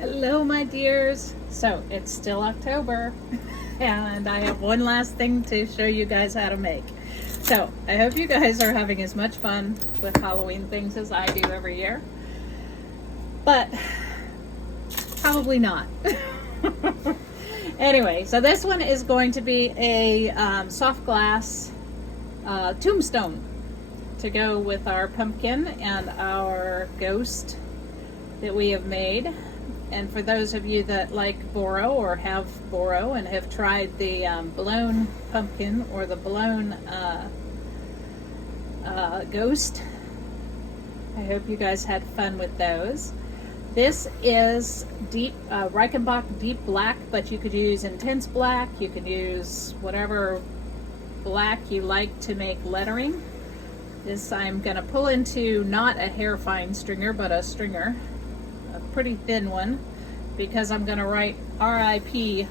Hello, my dears. So it's still October, and I have one last thing to show you guys how to make. So I hope you guys are having as much fun with Halloween things as I do every year, but probably not. Anyway, so this one is going to be a soft glass tombstone to go with our pumpkin and our ghost that we have made. And for those of you that like Boro or have Boro and have tried the blown pumpkin or the blown ghost, I hope you guys had fun with those. This is deep Reichenbach deep black, but you could use intense black. You can use whatever black you like to make lettering. This I'm going to pull into not a hair fine stringer, but a stringer. Pretty thin one, because I'm going to write RIP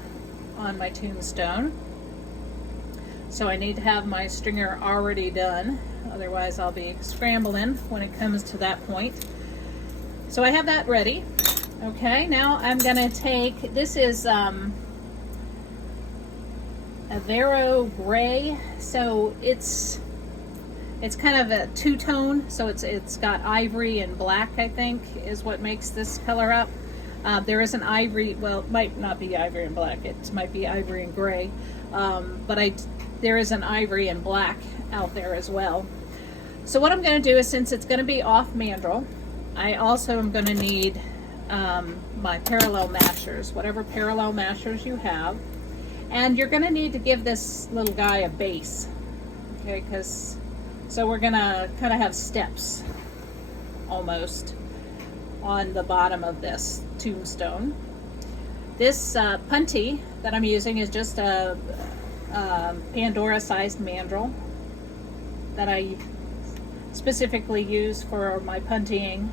on my tombstone. So I need to have my stringer already done, otherwise I'll be scrambling when it comes to that point. So I have that ready. Okay, now I'm going to take, this is a Vero gray, so it's kind of a two-tone, so it's got ivory and black, I think, is what makes this color up. There is an ivory, well, it might not be ivory and black, it might be ivory and gray, but there is an ivory and black out there as well. So what I'm going to do is, since it's going to be off mandrel, I also am going to need my parallel mashers, whatever parallel mashers you have, and you're going to need to give this little guy a base, okay, so we're gonna kind of have steps almost on the bottom of this tombstone. This punty that I'm using is just a Pandora sized mandrel that I specifically use for my puntying.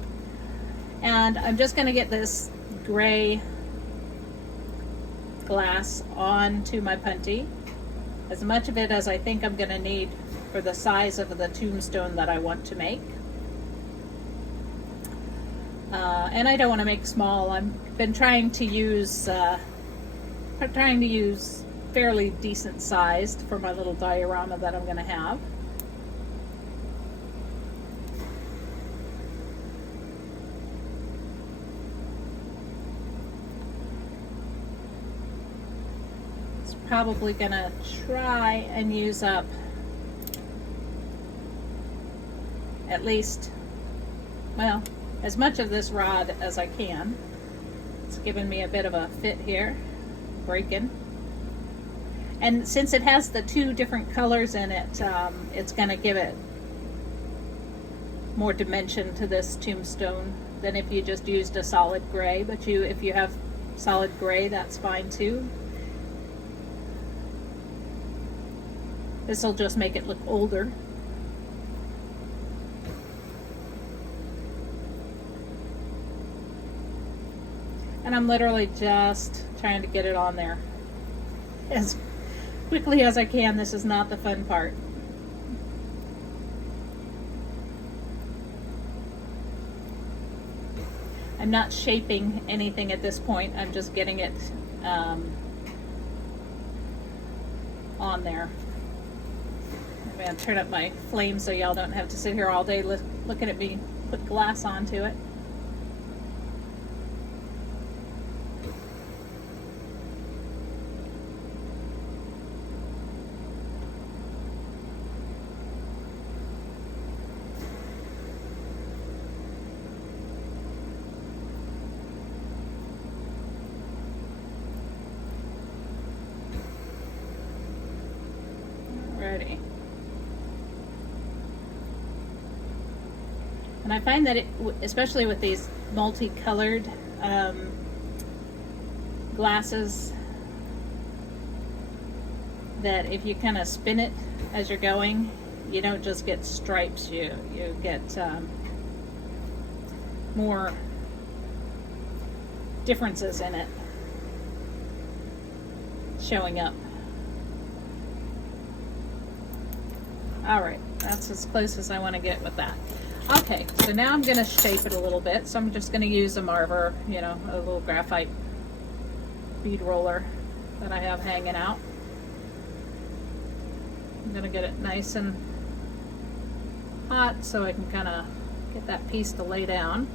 And I'm just gonna get this gray glass onto my punty, as much of it as I think I'm gonna need for the size of the tombstone that I want to make. And I don't want to make small. I've been trying to use fairly decent sized for my little diorama that I'm going to have. It's probably going to try and use up at least, well, as much of this rod as I can. It's given me a bit of a fit here, breaking. And since it has the two different colors in it, it's going to give it more dimension to this tombstone than if you just used a solid gray. But if you have solid gray, that's fine too. This will just make it look older. And I'm literally just trying to get it on there as quickly as I can. This is not the fun part. I'm not shaping anything at this point. I'm just getting it on there. I'm going to turn up my flame so y'all don't have to sit here all day looking at me put glass onto it. Ready. And I find that especially with these multicolored glasses, that if you kind of spin it as you're going, you don't just get stripes, you get more differences in it showing up. All right, that's as close as I want to get with that. Okay, so now I'm going to shape it a little bit. So I'm just going to use a marver, you know, a little graphite bead roller that I have hanging out. I'm going to get it nice and hot so I can kind of get that piece to lay down.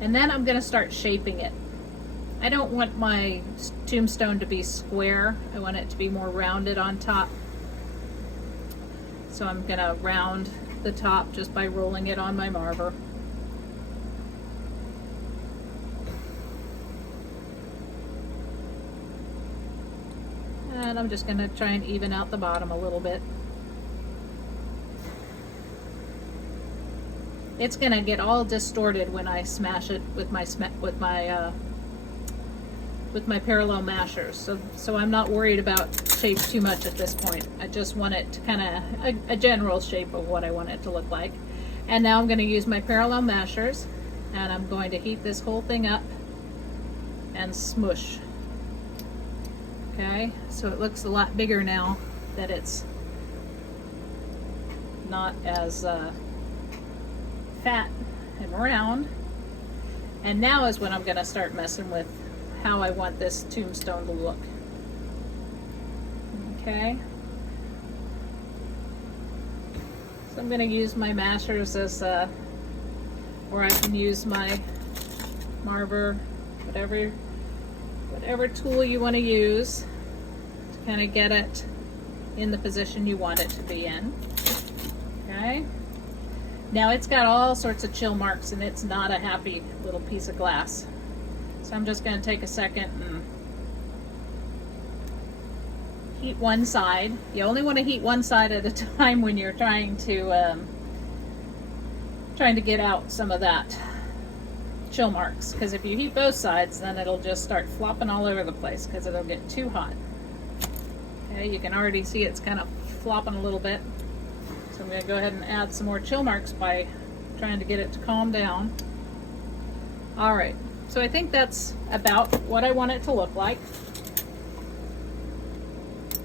And then I'm going to start shaping it. I don't want my tombstone to be square. I want it to be more rounded on top. So I'm going to round the top just by rolling it on my marver. And I'm just going to try and even out the bottom a little bit. It's going to get all distorted when I smash it with my parallel mashers. So I'm not worried about shape too much at this point. I just want it to kind of a general shape of what I want it to look like. And now I'm going to use my parallel mashers, and I'm going to heat this whole thing up and smush. Okay, so it looks a lot bigger now that it's not as fat and round. And now is when I'm going to start messing with how I want this tombstone to look. Okay. So I'm going to use my mashers as or I can use my marver, whatever tool you want to use to kind of get it in the position you want it to be in. Okay. Now it's got all sorts of chill marks and it's not a happy little piece of glass. So I'm just going to take a second and heat one side. You only want to heat one side at a time when you're trying to get out some of that chill marks, because if you heat both sides, then it'll just start flopping all over the place because it'll get too hot. Okay, you can already see it's kind of flopping a little bit. So I'm going to go ahead and add some more chill marks by trying to get it to calm down. All right. So I think that's about what I want it to look like.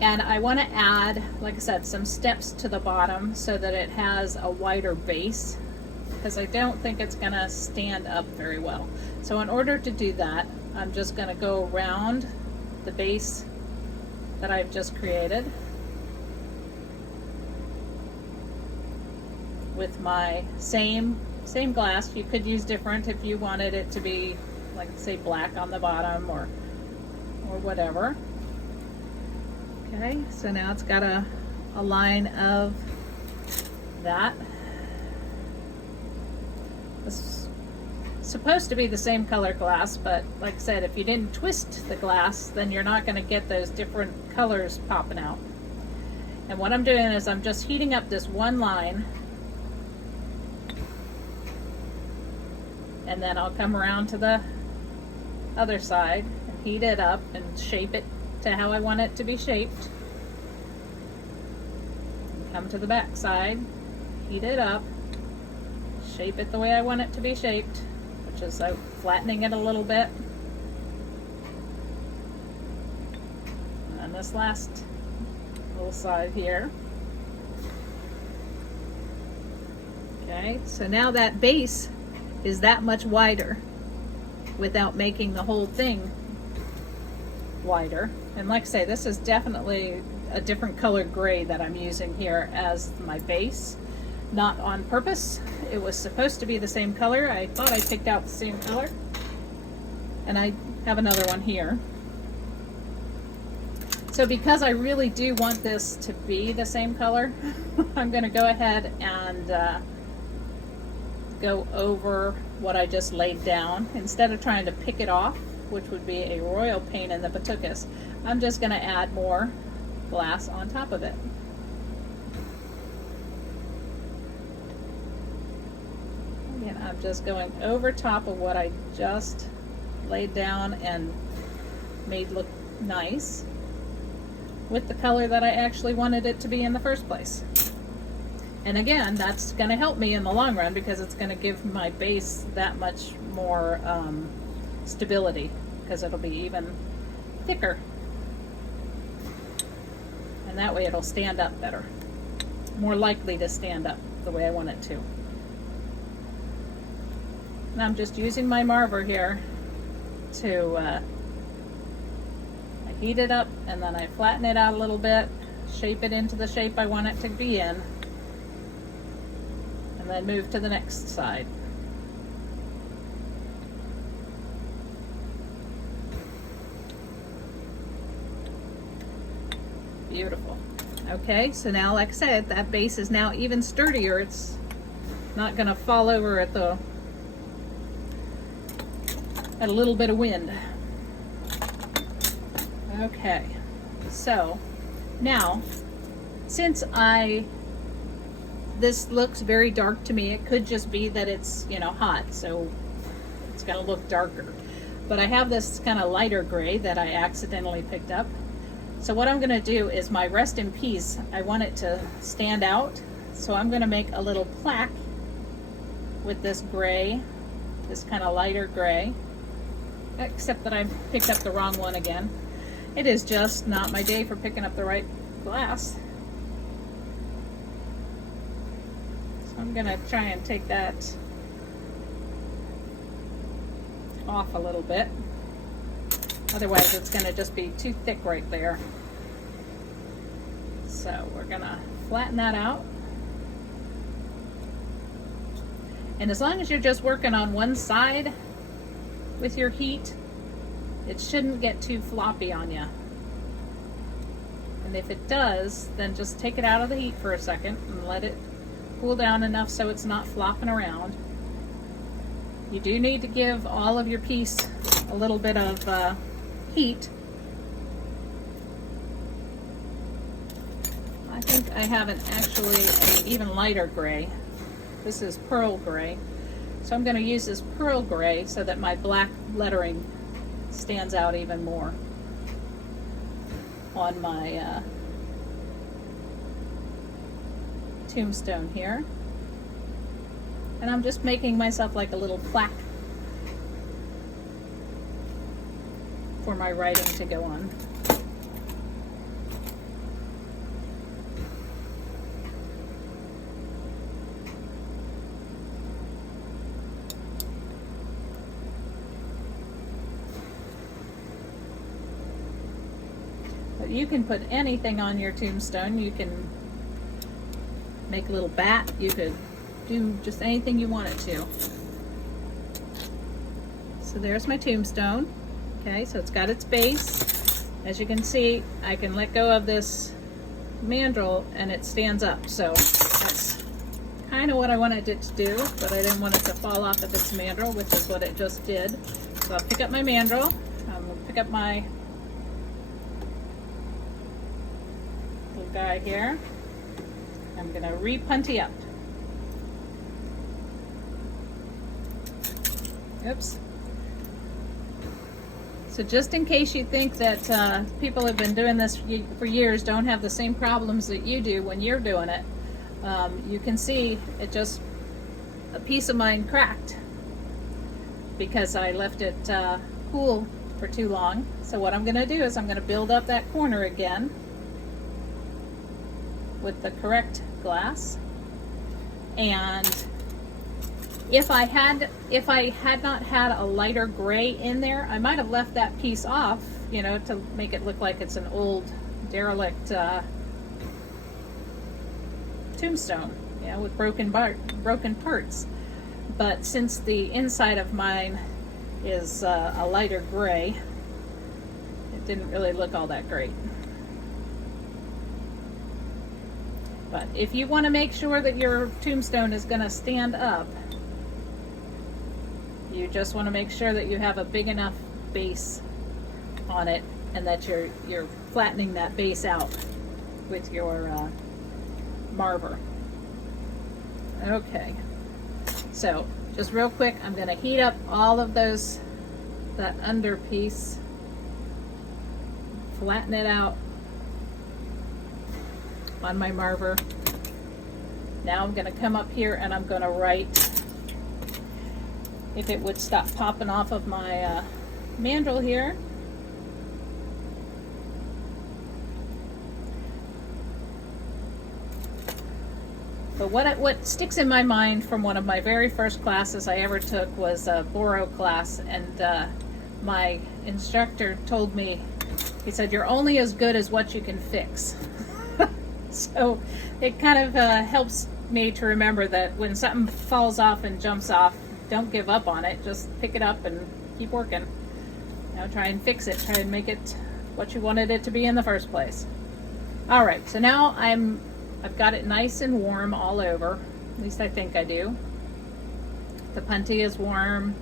And I want to add, like I said, some steps to the bottom so that it has a wider base, because I don't think it's going to stand up very well. So in order to do that, I'm just going to go around the base that I've just created with my same glass. You could use different if you wanted it to be, like, say, black on the bottom or whatever. Okay, so now it's got a line of that. It's supposed to be the same color glass, but like I said, if you didn't twist the glass, then you're not going to get those different colors popping out. And what I'm doing is I'm just heating up this one line, and then I'll come around to the other side and heat it up and shape it to how I want it to be shaped. And come to the back side, heat it up, shape it the way I want it to be shaped, which is flattening it a little bit. And this last little side here. Okay, so now that base is that much wider without making the whole thing wider. And like I say, this is definitely a different colored gray that I'm using here as my base. Not on purpose. It was supposed to be the same color. I thought I picked out the same color. And I have another one here. So because I really do want this to be the same color, I'm going to go ahead and go over what I just laid down. Instead of trying to pick it off, which would be a royal pain in the patukas, I'm just going to add more glass on top of it. Again, I'm just going over top of what I just laid down and made look nice with the color that I actually wanted it to be in the first place. And again, that's going to help me in the long run because it's going to give my base that much more stability, because it'll be even thicker. And that way it'll stand up better. More likely to stand up. the way I want it to. And I'm just using my marver here to I heat it up, and then I flatten it out a little bit, shape it into the shape I want it to be in, and then move to the next side. Beautiful. Okay, so now, like I said, that base is now even sturdier. It's not going to fall over at a little bit of wind. Okay, so now, since this looks very dark to me, it could just be that it's, you know, hot, so it's going to look darker. But I have this kind of lighter gray that I accidentally picked up. So what I'm going to do is my rest in peace, I want it to stand out. So I'm going to make a little plaque with this gray, this kind of lighter gray, except that I picked up the wrong one again. It is just not my day for picking up the right glass. So I'm going to try and take that off a little bit. Otherwise it's going to just be too thick right there. So we're going to flatten that out. And as long as you're just working on one side with your heat, it shouldn't get too floppy on you. And if it does, then just take it out of the heat for a second and let it cool down enough so it's not flopping around. You do need to give all of your piece a little bit of heat. I think I have actually an even lighter gray. This is pearl gray. So I'm going to use this pearl gray so that my black lettering stands out even more on my tombstone here. And I'm just making myself like a little plaque for my writing to go on. But you can put anything on your tombstone. You can make a little bat. You could do just anything you want it to. So there's my tombstone. Okay, so it's got its base. As you can see, I can let go of this mandrel and it stands up. So that's kind of what I wanted it to do, but I didn't want it to fall off of its mandrel, which is what it just did. So I'll pick up my mandrel. I'm going to pick up my little guy here. I'm going to re-punty up. Oops. So just in case you think that people have been doing this for years don't have the same problems that you do when you're doing it, you can see it just, a piece of mine cracked because I left it cool for too long. So what I'm going to do is I'm going to build up that corner again with the correct glass. And if I had not had a lighter gray in there, I might have left that piece off, you know, to make it look like it's an old derelict tombstone, you know, with broken parts. But since the inside of mine is a lighter gray, it didn't really look all that great. But if you want to make sure that your tombstone is going to stand up, you just want to make sure that you have a big enough base on it and that you're flattening that base out with your marver. Okay, so just real quick, I'm going to heat up all of that under piece, flatten it out on my marver. Now I'm going to come up here and I'm going to write. If it would stop popping off of my mandrel here. But what sticks in my mind from one of my very first classes I ever took was a Boro class, and my instructor told me, he said, "You're only as good as what you can fix." So it kind of helps me to remember that when something falls off and jumps off, don't give up on it. Just pick it up and keep working. You know, try and fix it. Try and make it what you wanted it to be in the first place. All right, so now I've got it nice and warm all over. At least I think I do. The punty is warm.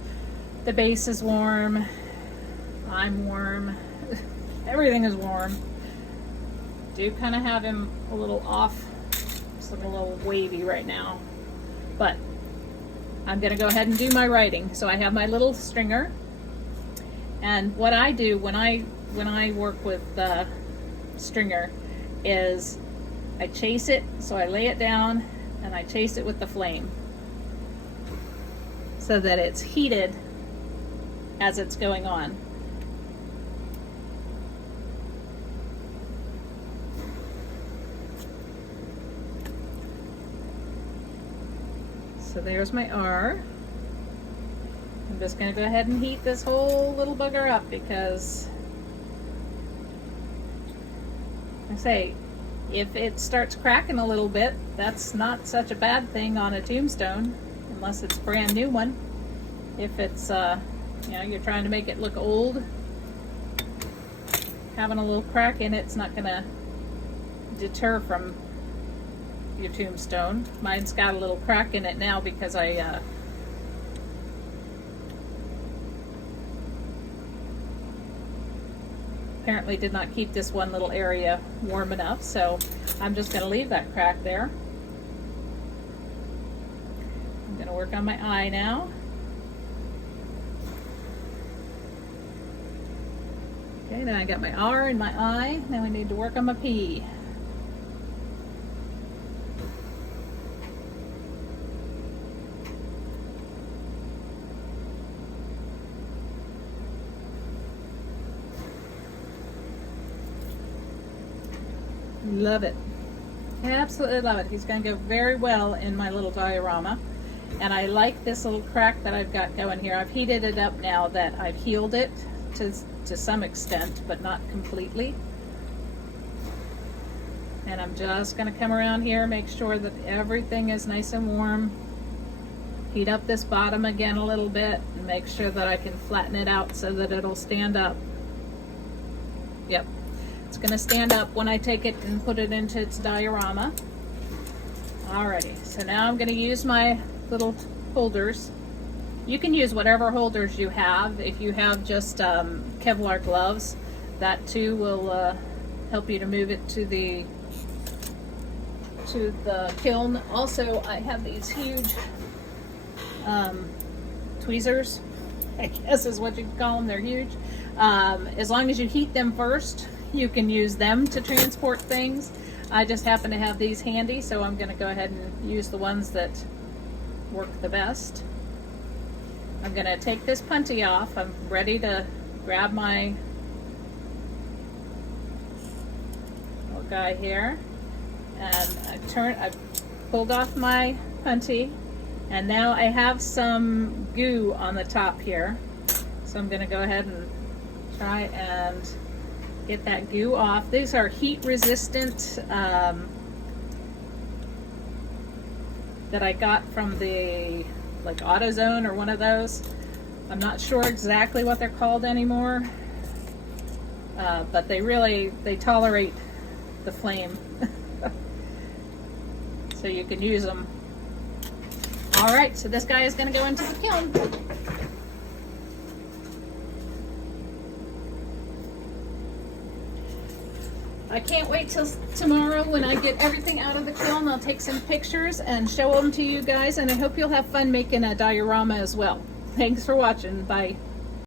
The base is warm. I'm warm. Everything is warm. Do kind of have him a little off. It's looking a little wavy right now. But I'm going to go ahead and do my writing. So I have my little stringer. And what I do when I work with the stringer is I chase it. So I lay it down and I chase it with the flame so that it's heated as it's going on. So there's my R. I'm just going to go ahead and heat this whole little bugger up because, I say, if it starts cracking a little bit, that's not such a bad thing on a tombstone, unless it's a brand new one. If it's, you know, you're trying to make it look old, having a little crack in it's not going to deter from your tombstone. Mine's got a little crack in it now because I apparently did not keep this one little area warm enough, so I'm just going to leave that crack there. I'm going to work on my eye now. Okay, now I got my R in my eye. Now we need to work on my P. Love it. Absolutely love it. He's going to go very well in my little diorama. And I like this little crack that I've got going here. I've heated it up now that I've healed it to some extent, but not completely. And I'm just going to come around here, make sure that everything is nice and warm. Heat up this bottom again a little bit and make sure that I can flatten it out so that it'll stand up. Yep. It's going to stand up when I take it and put it into its diorama. Alrighty, so now I'm going to use my little holders. You can use whatever holders you have. If you have just Kevlar gloves, that too will help you to move it to the kiln. Also, I have these huge tweezers, I guess is what you call them. They're huge. As long as you heat them first, you can use them to transport things. I just happen to have these handy, so I'm going to go ahead and use the ones that work the best. I'm going to take this punty off. I'm ready to grab my little guy here, and I pulled off my punty, and now I have some goo on the top here, so I'm going to go ahead and try and get that goo off. These are heat resistant that I got from the AutoZone or one of those. I'm not sure exactly what they're called anymore, but they tolerate the flame, so you can use them. All right, so this guy is going to go into the kiln. I can't wait till tomorrow when I get everything out of the kiln. I'll take some pictures and show them to you guys, and I hope you'll have fun making a diorama as well. Thanks for watching. Bye.